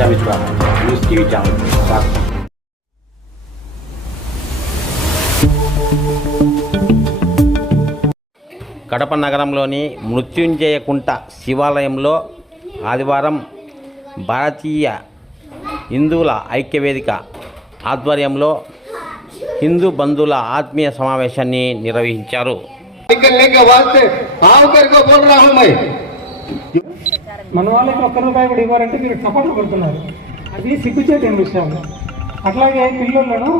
Prajamitra news TV channel స్వాగతం. కడప నగరంలోని మృత్యుంజయకుంట శివాలయంలో ఆదివారం భారతీయ హిందువుల ఐక్యవేదిక ఆధ్వర్యంలో హిందూ బంధువుల ఆత్మీయ సమావేశాన్ని నిర్వహించారు. మన వాళ్ళకి ఒక్క రూపాయి కూడా ఇవ్వాలంటే మీరు చప్పట్లు కొడుతున్నారు. అది సిగ్గుచేటైన విషయం. అట్లాగే పిల్లలను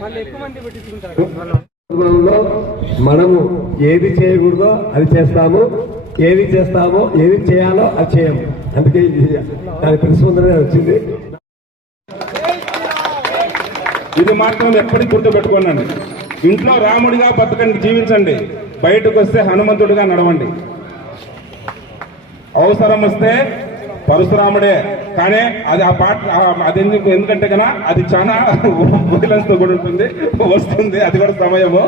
వాళ్ళు ఎక్కువ మంది పెట్టించుకుంటారు. మనము ఏది చేయకూడదో అది చేస్తాము, ఏది చేస్తామో ఏది చేయాలో అది చేయము. అందుకే దాని ప్రతిస్పందనే వచ్చింది. ఇది మాత్రం ఎప్పటికీ గుర్తుపెట్టుకోనండి. ఇంట్లో రాముడిగా బతకండి, జీవించండి. బయటకు వస్తే హనుమంతుడిగా నడవండి. అవసరం వస్తే పరశురాముడే. కానీ అది ఆ పాట అది ఎందుకంటే కన్నా అది చాలా విజిలెన్స్ తో కూడా ఉంటుంది, వస్తుంది. అది కూడా సమయము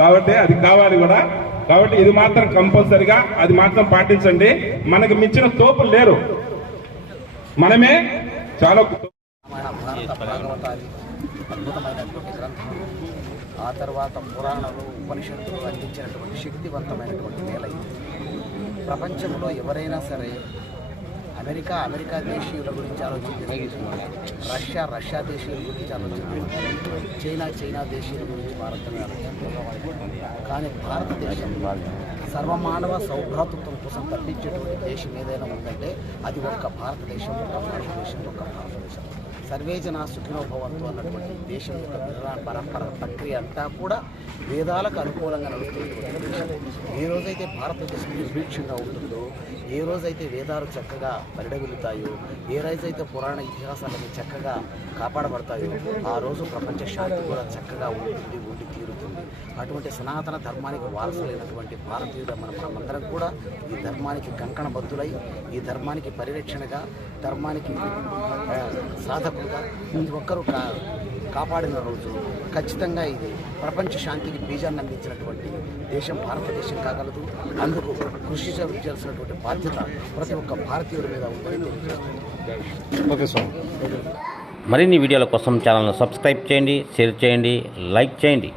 కాబట్టి అది కావాలి కూడా. కాబట్టి ఇది మాత్రం కంపల్సరిగా అది మాత్రం పాటించండి. మనకు మించిన తోపులు లేరు, మనమే చాలా అద్భుతమైనటువంటి గ్రంథం. ఆ తర్వాత పురాణాలు, ఉపనిషత్తులు అందించినటువంటి శక్తివంతమైనటువంటి నేల ఇది. ప్రపంచంలో ఎవరైనా సరే అమెరికా దేశీయుల గురించి ఆలోచించారు, రష్యా దేశీయుల గురించి ఆలోచించారు, చైనా దేశీయుల గురించి భారతమే ఆలోచించారు. కానీ భారతదేశం సర్వమానవ సౌభ్రాతృత్వం కోసం తప్పించేటువంటి దేశం ఏదైనా ఉందంటే అది ఒక్క భారతదేశం. సర్వే జనా సుఖినో భవంతు అన్నటువంటి దేశం యొక్క పరంపర ప్రక్రియ అంతా కూడా వేదాలకు అనుకూలంగా నడుస్తున్నటువంటి దేశం. ఏ రోజైతే భారతదేశం నిర్భీక్షంగా ఉంటుందో, ఏ రోజైతే వేదాలు చక్కగా పరిడవిల్లుతాయో, ఏ రోజైతే పురాణ ఇతిహాసాలను చక్కగా కాపాడబడతాయో ఆ రోజు ప్రపంచ శాంతి కూడా చక్కగా ఉండి తీరుతుంది. అటువంటి సనాతన ధర్మానికి వారసులైనటువంటి భారతీయుల మనమందరం కూడా ఈ ధర్మానికి కంకణబద్ధులై, ఈ ధర్మానికి పరిరక్షణగా, ధర్మానికి సాధకులుగా ప్రతి ఒక్కరూ కాపాడిన రోజు ఖచ్చితంగా ఇది ప్రపంచ శాంతికి బీజాన్ని అందించినటువంటి దేశం భారతదేశం కాగలదు. అందుకు కృషి చేయాల్సినటువంటి బాధ్యత ప్రతి ఒక్క భారతీయుడి మీద ఉందని మరిన్ని వీడియోల కోసం ఛానల్ను సబ్స్క్రైబ్ చేయండి, షేర్ చేయండి, లైక్ చేయండి.